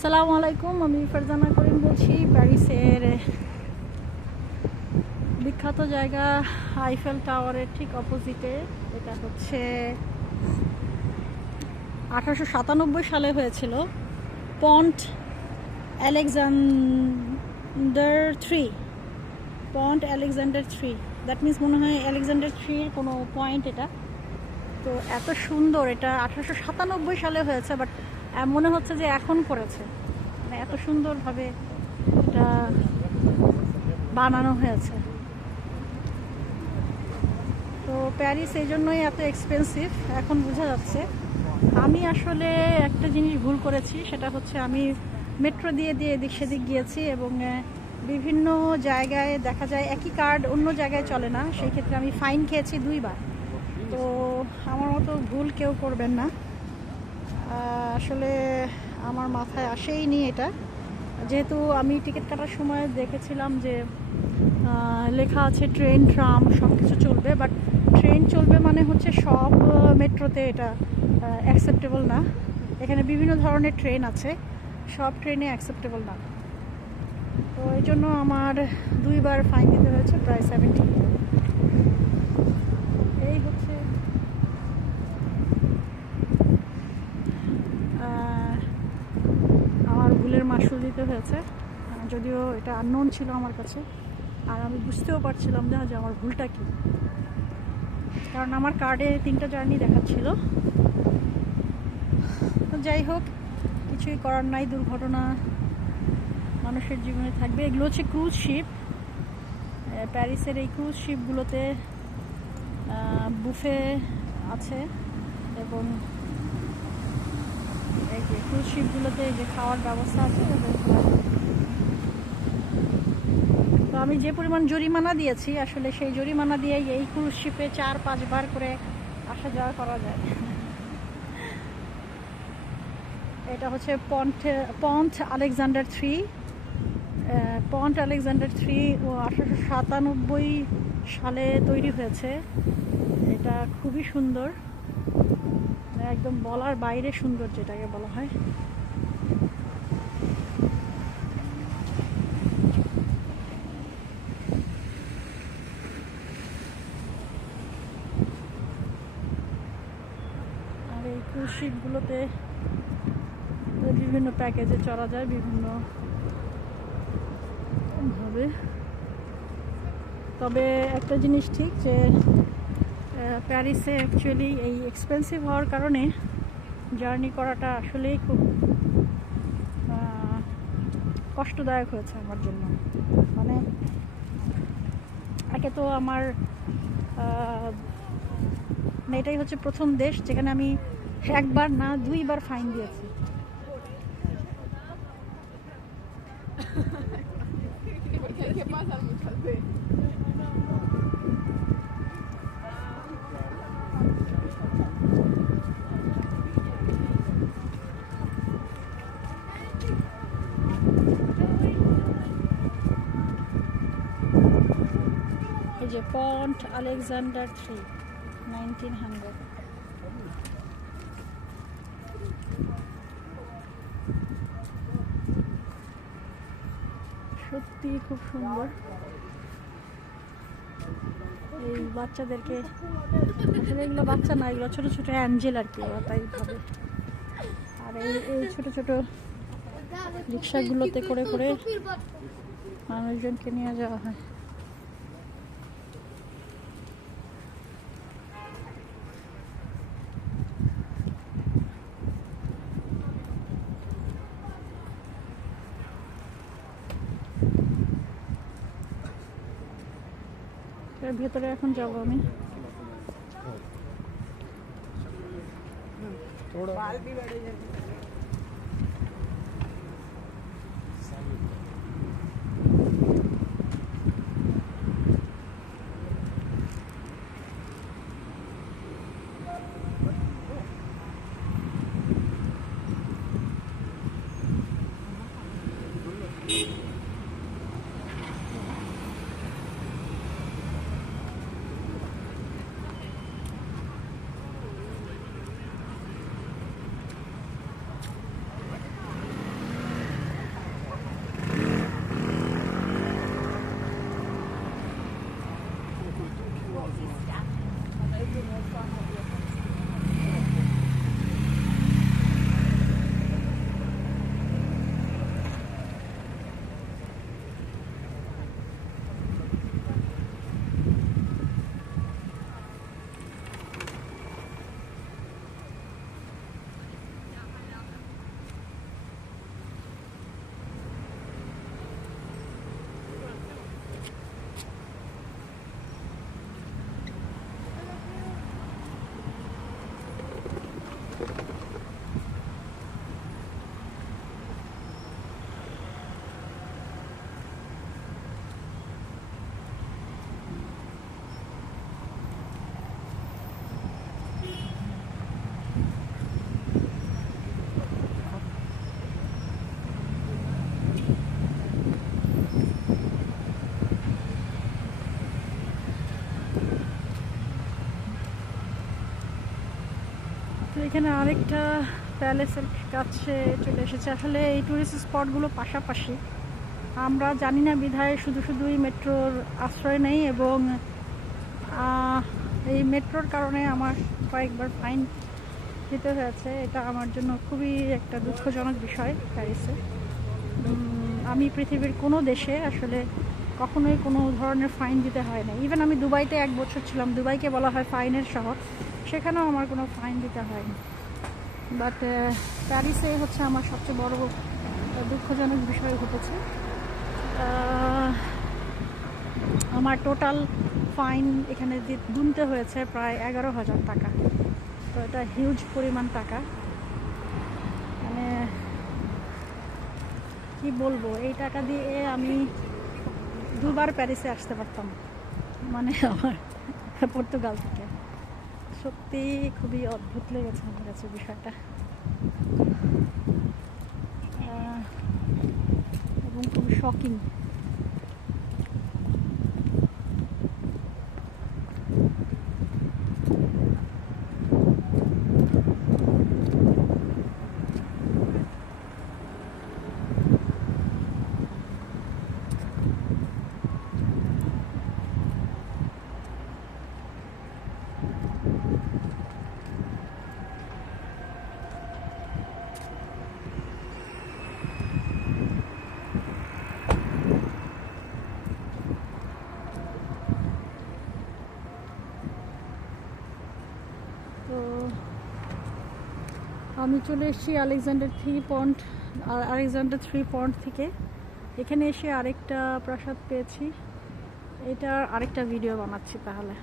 আসসালামু আলাইকুম, আমি ফারজানা করিম বলছি প্যারিসের বিখ্যাত জায়গা আইফেল টাওয়ারের ঠিক অপোজিটে। এটা হচ্ছে 1897 সালে হয়েছিল Pant Alexander 3। Pant Alexander 3, that means মনে হয় আলেকজান্ডার 3 এর কোনো পয়েন্ট এটা। তো এত সুন্দর, এটা 1897 সালে হয়েছে, বাট মনে হচ্ছে যে এখন করেছে, মানে এত সুন্দরভাবে এটা বানানো হয়েছে। তো প্যারিস এই জন্যই এত এক্সপেন্সিভ এখন বোঝা যাচ্ছে। আমি আসলে একটা জিনিস ভুল করেছি, সেটা হচ্ছে আমি মেট্রো দিয়ে দিয়ে এদিক সেদিক গিয়েছি এবং বিভিন্ন জায়গায় দেখা যায় একই কার্ড অন্য জায়গায় চলে না, সেই ক্ষেত্রে আমি ফাইন খেয়েছি 2বার। তো আমার মতো ভুল কেউ করবেন না। আসলে আমার মাথায় আসেইনি এটা, যেহেতু আমি টিকিট কাটার সময় দেখেছিলাম যে লেখা আছে ট্রেন ট্রাম সব কিছু চলবে, বাট ট্রেন চলবে মানে হচ্ছে সব মেট্রোতে এটা অ্যাকসেপ্টেবল না। এখানে বিভিন্ন ধরনের ট্রেন আছে, সব ট্রেনে অ্যাকসেপ্টেবল না। তো এই জন্য আমার 2বার ফাইন দিতে হয়েছে, প্রায় 70। এই হচ্ছে আমার ভুলের মাসুল দিতে হয়েছে, যদিও এটা আননোন ছিল আমার কাছে, আর আমি বুঝতেও পারছিলাম না যে আমার ভুলটা কী, কারণ আমার কার্ডে 3টা জার্নি দেখাচ্ছিল। তো যাই হোক, কিছুই করার নাই, দুর্ঘটনা মানুষের জীবনে থাকবে। এগুলো হচ্ছে ক্রুজ শিপ। প্যারিসের এই ক্রুজ শিপগুলোতে বুফে আছে এবং এই যে ক্রুজ শিপগুলোতে যে খাওয়ার ব্যবস্থা আছে। তো আমি যে পরিমাণ জরিমানা দিয়েছি, আসলে সেই জরিমানা দিয়ে এই ক্রুজ শিপে 4-5 বার করে আসা যাওয়া করা যায়। এটা হচ্ছে পন্ট আলেকজান্ডার 3। পন্ট আলেকজান্ডার 3 1897 সালে তৈরি হয়েছে। এটা খুবই সুন্দর, একদম বলার বাইরে সুন্দর যেটাকে বলা হয়। আর এই ক্রুজ শিপগুলোতে বিভিন্ন প্যাকেজে চড়া যায় বিভিন্ন ভাবে। তবে একটা জিনিস ঠিক যে প্যারিসে অ্যাকচুয়ালি এই এক্সপেন্সিভ হওয়ার কারণে জার্নি করাটা আসলেই খুব কষ্টদায়ক হয়েছে আমার জন্য। মানে একে তো আমার এটাই হচ্ছে প্রথম দেশ যেখানে আমি 1বার না 2বার ফাইন দিয়েছি। এই যে পন্ট আলেকজান্ডার 3 1900। সত্যি খুব সুন্দর। এই বাচ্চাদেরকে, আসলে এগুলো বাচ্চা না, এগুলো ছোটো ছোটো অ্যাঞ্জেল আর কি, ওরা তাই ভাবে। আর এই ছোটো ছোটো রিক্সাগুলোতে করে করে মানুষজনকে নিয়ে যাওয়া হয়। এর ভেতরে এখন যাব আমি। এখানে আরেকটা প্যালেসের কাছে চলে এসেছে। আসলে এই টুরিস্ট স্পটগুলো পাশাপাশি, আমরা জানি না বিধায় শুধুই মেট্রোর আশ্রয় নেই, এবং এই মেট্রোর কারণে আমার কয়েকবার ফাইন দিতে হয়েছে। এটা আমার জন্য খুবই একটা দুঃখজনক বিষয় প্যারিসে। আমি পৃথিবীর কোনো দেশে আসলে কখনোই কোনো ধরনের ফাইন দিতে হয় না। ইভেন আমি দুবাইতে 1 বছর ছিলাম, দুবাইকে বলা হয় ফাইনের শহর, সেখানেও আমার কোনো ফাইন দিতে হয়নি। বাট প্যারিসে হচ্ছে আমার সবচেয়ে বড় দুঃখজনক বিষয় ঘটেছে। আমার টোটাল ফাইন এখানে গুনতে হয়েছে প্রায় 11,000 টাকা। তো এটা হিউজ পরিমাণ টাকা। মানে কি বলবো, এই টাকা দিয়ে আমি 2বার প্যারিসে আসতে পারতাম, মানে আমার পর্তুগাল থেকে। সত্যি খুবই অদ্ভুত লেগেছে আমার কাছে বিষয়টা, এবং খুবই শকিং। তো আমি চলে এসেছি আলেকজান্ডার থ্রি পয়েন্ট থেকে। এখানে এসে আরেকটা প্রাসাদ পেয়েছি, এটার আরেকটা ভিডিও বানাচ্ছি তাহলে।